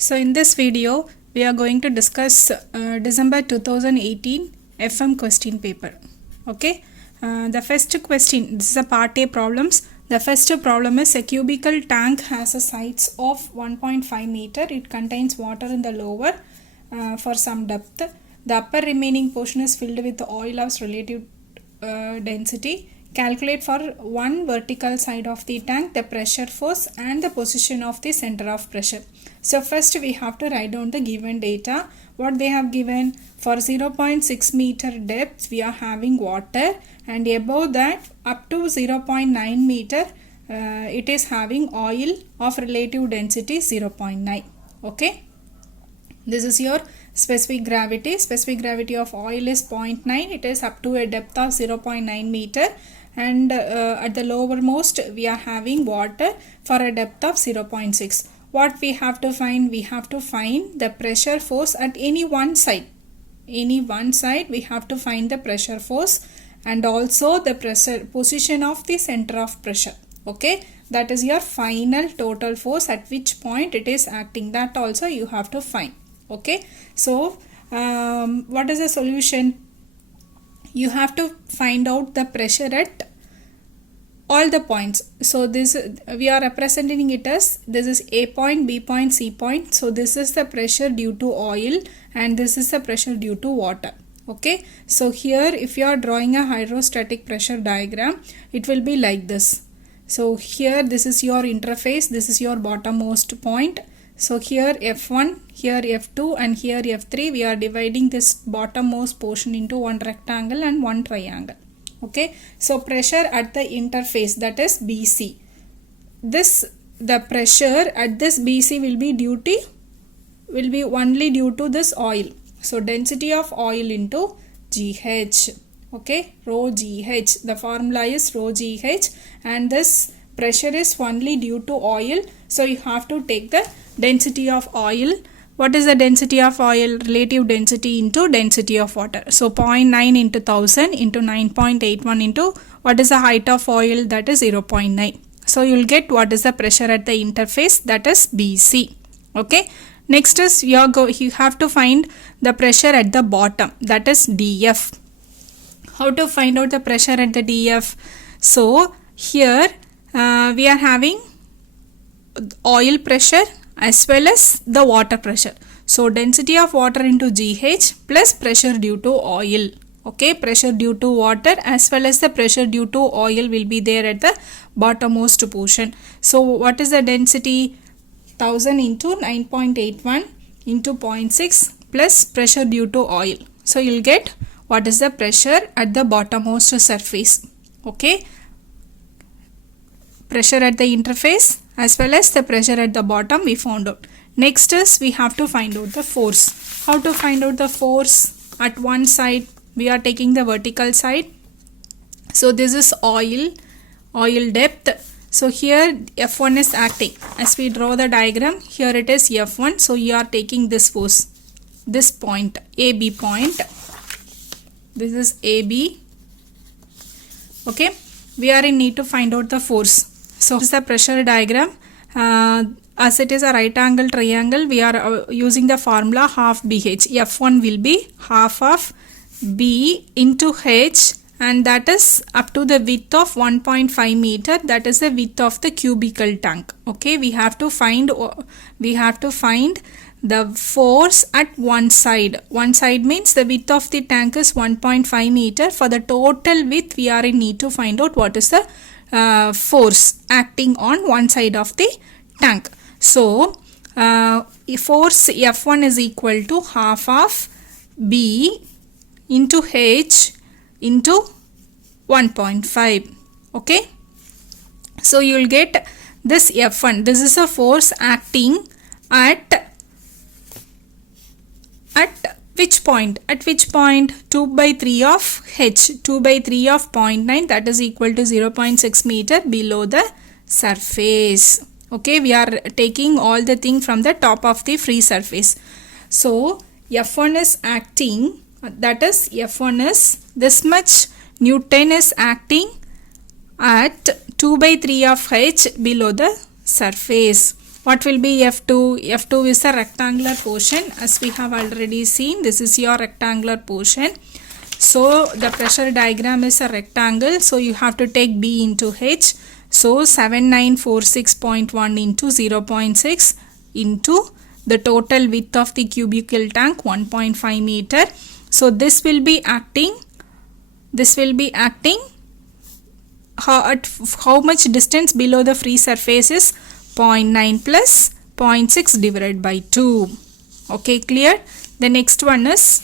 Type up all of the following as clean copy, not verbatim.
So in this video, we are going to discuss December 2018 FM question paper. Okay. The first question, this is a part A problems. The first problem is a cubical tank has a size of 1.5 meter. It contains water in the lower for some depth. The upper remaining portion is filled with oil of relative density. Calculate for one vertical side of the tank the pressure force and the position of the center of pressure. So first we have to write down the given data. What they have given, for 0.6 meter depth we are having water, and above that up to 0.9 meter it is having oil of relative density 0.9. Okay, this is your specific gravity. Specific gravity of oil is 0.9. It is up to a depth of 0.9 meter, and at the lowermost we are having water for a depth of 0.6. What we have to find? We have to find the pressure force at any one side. Any one side we have to find the pressure force, and also the pressure position of the center of pressure. Okay, that is your final total force at which point it is acting. That also you have to find. Okay, so what is the solution? You have to find out the pressure at all the points. So this we are representing it as, this is A point, B point, C point. So this is the pressure due to oil, and this is the pressure due to water. Okay, so here if you are drawing a hydrostatic pressure diagram, it will be like this. So here this is your interface, this is your bottommost point. So here F1, here F2, and here F3. We are dividing this bottommost portion into one rectangle and one triangle. Okay, so pressure at the interface, that is BC. The pressure at this BC will be only due to this oil. So density of oil into GH. Okay, rho GH. The formula is rho GH, and this pressure is only due to oil. So you have to take the density of oil. What is the density of oil? Relative density into density of water. So 0.9 into 1000 into 9.81 into what is the height of oil? That is 0.9. So you will get what is the pressure at the interface, that is BC. Okay. Next is you have to find the pressure at the bottom, that is DF. How to find out the pressure at the DF? So here we are having oil pressure as well as the water pressure. So density of water into GH plus pressure due to oil. Okay, pressure due to water as well as the pressure due to oil will be there at the bottommost portion. So what is the density? 1000 into 9.81 into 0.6 plus pressure due to oil. So you'll get what is the pressure at the bottommost surface. Okay, pressure at the interface as well as the pressure at the bottom we found out. Next is we have to find out the force. How to find out the force? At one side we are taking the vertical side. So this is oil depth. So here F1 is acting. As we draw the diagram, here it is F1. So you are taking this force, this point, AB point. This is AB. Okay, we are in need to find out the force. So this is the pressure diagram. As it is a right angle triangle, we are using the formula half BH. F1 will be half of B into H, and that is up to the width of 1.5 meter. That is the width of the cubical tank. Okay, we have to find the force at one side. One side means the width of the tank is 1.5 meter. For the total width, we are in need to find out what is the force acting on one side of the tank. So force F1 is equal to half of B into H into 1.5. Okay, so you will get this F1. This is a force acting at which point? At which point? 2 by 3 of H. 2 by 3 of 0.9, that is equal to 0.6 meter below the surface. Okay, we are taking all the thing from the top of the free surface. So F1 is acting, that is F1 is this much Newton is acting at 2 by 3 of H below the surface. What will be F2? F2 is a rectangular portion, as we have already seen. This is your rectangular portion. So the pressure diagram is a rectangle, so you have to take B into H. So 7946.1 into 0.6 into the total width of the cubical tank 1.5 meter. So this will be acting how much distance below the free surface is 0.9 plus 0.6 divided by 2. Okay, clear? The next one is,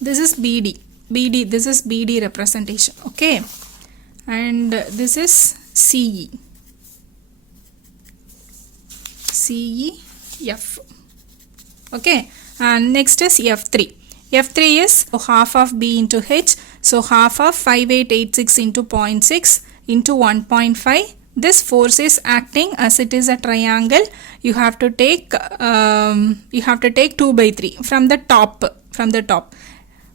this is BD. This is BD representation. Okay, and this is CE. F. Okay, and next is F3. F3 is half of B into H. So half of 5886 into 0.6 into 1.5. This force is acting as it is a triangle. You have to take 2 by 3 from the top.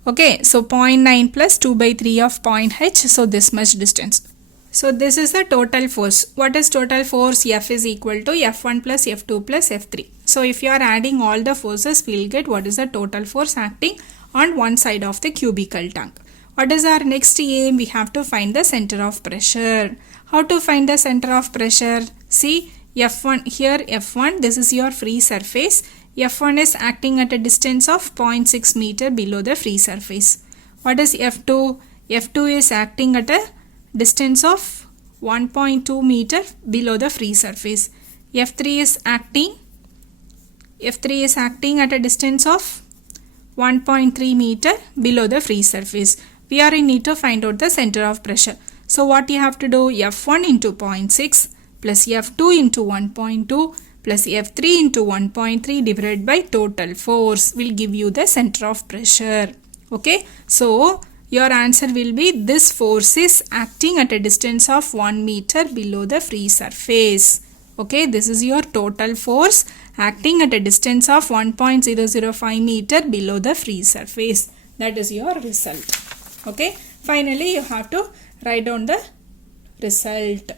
Okay, so 0.9 plus 2 by 3 of point H. So this much distance. So this is the total force. What is total force? F is equal to F1 plus F2 plus F3. So if you are adding all the forces, we will get what is the total force acting on one side of the cubical tank. What is our next aim? We have to find the center of pressure. How to find the center of pressure? See, F1 here, F1, this is your free surface. F1 is acting at a distance of 0.6 meter below the free surface. What is F2? F2 is acting at a distance of 1.2 meter below the free surface. F3 is acting at a distance of 1.3 meter below the free surface. We are in need to find out the center of pressure. So what you have to do? F1 into 0.6 plus F2 into 1.2 plus F3 into 1.3 divided by total force will give you the center of pressure. Okay, so your answer will be this force is acting at a distance of 1 meter below the free surface. Okay, this is your total force acting at a distance of 1.005 meter below the free surface. That is your result. Okay, finally you have to write down the result.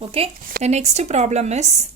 Okay, the next problem is,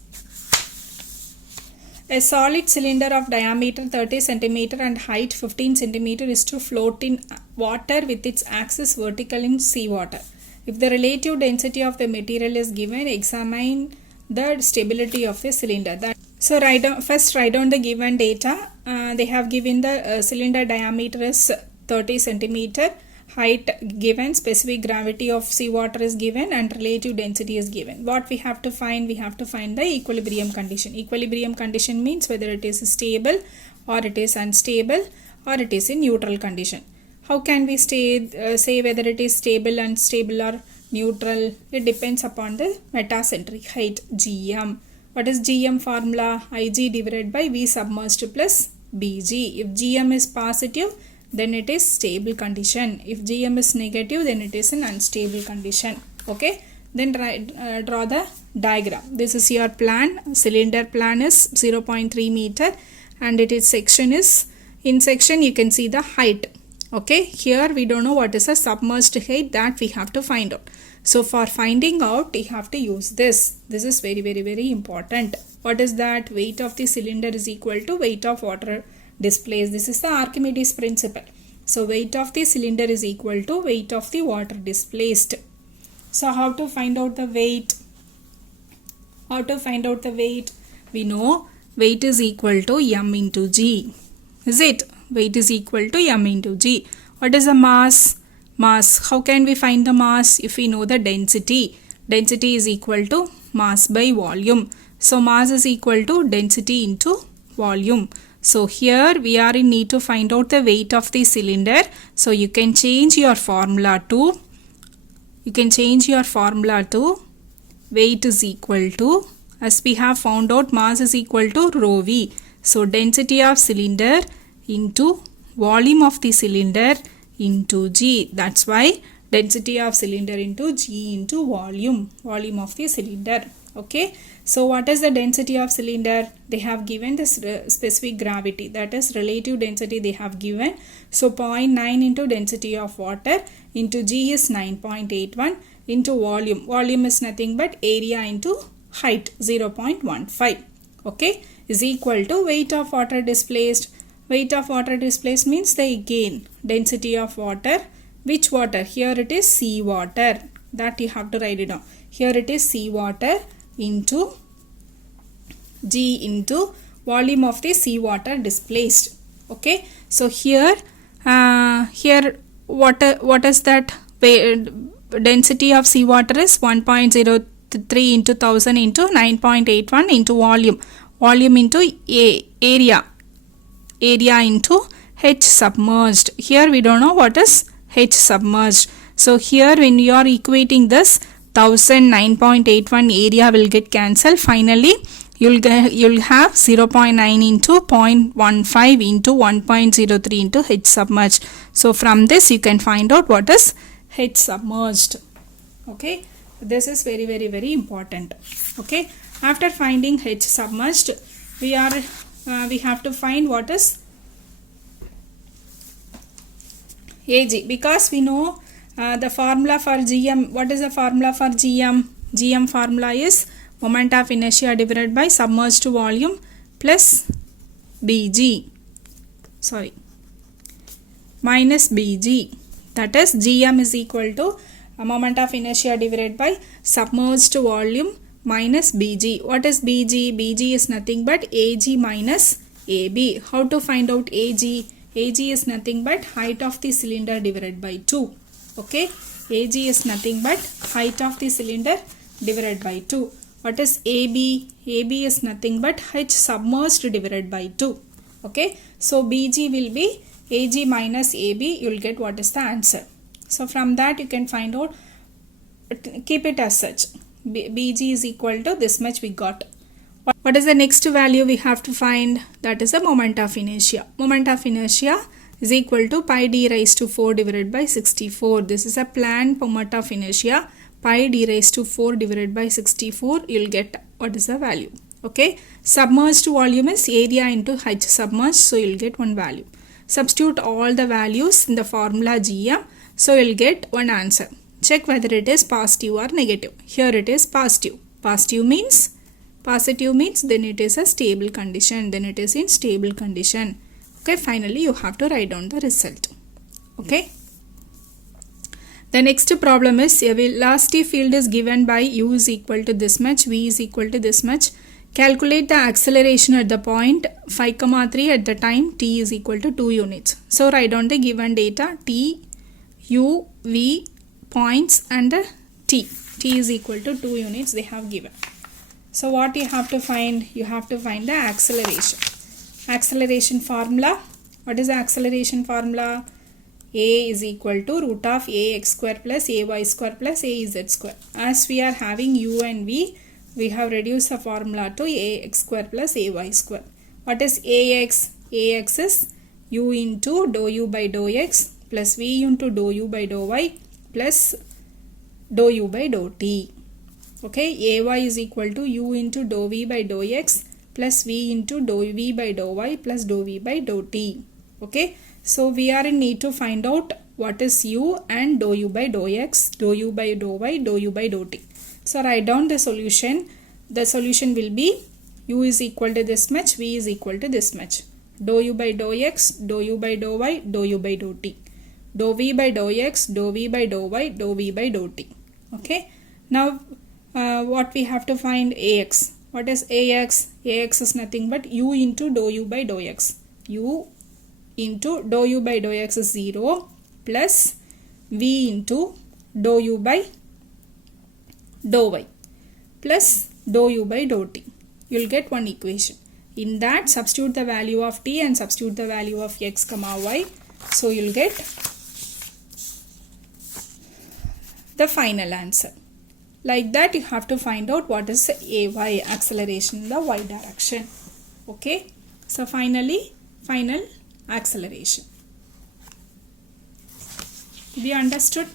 a solid cylinder of diameter 30 cm and height 15 cm is to float in water with its axis vertical in seawater. If the relative density of the material is given, examine the stability of the cylinder. So first write down the given data. They have given the cylinder diameter is 30 cm, height given, specific gravity of seawater is given, and relative density is given. What we have to find? We have to find the equilibrium condition. Equilibrium condition means whether it is stable or it is unstable or it is in neutral condition. How can we say whether it is stable, unstable or neutral? It depends upon the metacentric height, GM. What is GM formula? IG divided by V submerged plus BG. If GM is positive, then it is stable condition. If GM is negative, then it is an unstable condition. Okay, then draw the diagram. This is your plan. Cylinder plan is 0.3 meter and it is section is, in section you can see the height. Okay, here we don't know what is a submerged height, that we have to find out. So for finding out, we have to use this. This is very, very, very important. What is that? Weight of the cylinder is equal to weight of water displaced. This is the Archimedes principle. So weight of the cylinder is equal to weight of the water displaced. So how to find out the weight? We know weight is equal to m into g. Is it? Weight is equal to m into g. What is the mass? How can we find the mass? If we know the density. Density is equal to mass by volume. So mass is equal to density into volume. So here we are in need to find out the weight of the cylinder. So you can change your formula to weight is equal to, as we have found out, mass is equal to rho v. So density of cylinder into volume of the cylinder into g. That's why density of cylinder into g into volume of the cylinder. Okay, so what is the density of cylinder? They have given this specific gravity, that is relative density they have given. So 0.9 into density of water into g is 9.81 into volume. Volume is nothing but area into height 0.15, okay, is equal to weight of water displaced. Weight of water displaced means the again density of water. Which water? Here it is sea water. That you have to write it down. Here it is sea water into G into volume of the sea water displaced. Okay. So here what is that? Density of sea water is 1.03 into 1000 into 9.81 into volume into area into H submerged. Here we don't know what is H submerged. So here when you are equating this, 1000 9.81 area will get cancelled. Finally you'll have 0.9 into 0.15 into 1.03 into H submerged. So from this you can find out what is H submerged. Okay, this is very very important. Okay, after finding H submerged, we have to find what is AG, because we know the formula for GM. What is the formula for GM? GM formula is moment of inertia divided by submerged volume plus BG. Sorry, minus BG. That is GM is equal to a moment of inertia divided by submerged volume minus BG. What is BG? BG is nothing but AG minus AB. How to find out AG? AG is nothing but height of the cylinder divided by 2. Okay, AG is nothing but height of the cylinder divided by 2. What is AB? AB is nothing but H submerged divided by 2. Okay, so BG will be AG minus AB. You will get what is the answer. So from that you can find out, keep it as such. BG is equal to this much we got. What is the next value we have to find? That is the moment of inertia. Moment of inertia is equal to pi d raised to 4 divided by 64. This is a planned moment of inertia. Pi d raised to 4 divided by 64. You will get what is the value. Okay. Submerged volume is area into H submerged. So you will get one value. Substitute all the values in the formula GM. So you will get one answer. Check whether it is positive or negative. Here it is positive. Positive means then it is a stable condition. Then it is in stable condition. Okay, finally you have to write down the result. Okay. The next problem is a velocity field is given by u is equal to this much, v is equal to this much. Calculate the acceleration at the point 5, 3 at the time t is equal to 2 units. So write down the given data t, u, v, points and t. T is equal to 2 units they have given. So what you have to find? You have to find the acceleration. Acceleration formula. What is the acceleration formula? A is equal to root of ax square plus ay square plus az square. As we are having u and v, we have reduced the formula to ax square plus ay square. What is ax? Ax is u into dou u by dou x plus v into dou u by dou y plus dou u by dou t. Okay, ay is equal to u into dou v by dou x plus v into dou v by dou y plus dou v by dou t. Okay, so we are in need to find out what is u and dou u by dou x, dou u by dou y, dou u by dou t. So write down the solution. The solution will be u is equal to this much, v is equal to this much. Dou u by dou x, dou u by dou y, dou u by dou t. Dou v by dou x, dou v by dou y, dou v by dou t. Okay, now what we have to find? Ax. What is Ax? Ax is nothing but u into dou u by dou x. U into dou u by dou x is 0 plus v into dou u by dou y plus dou u by dou t. You will get one equation. In that substitute the value of t and substitute the value of x comma y. So you will get the final answer. Like that you have to find out what is ay, acceleration in the y direction. Okay, so final acceleration. Did you understood?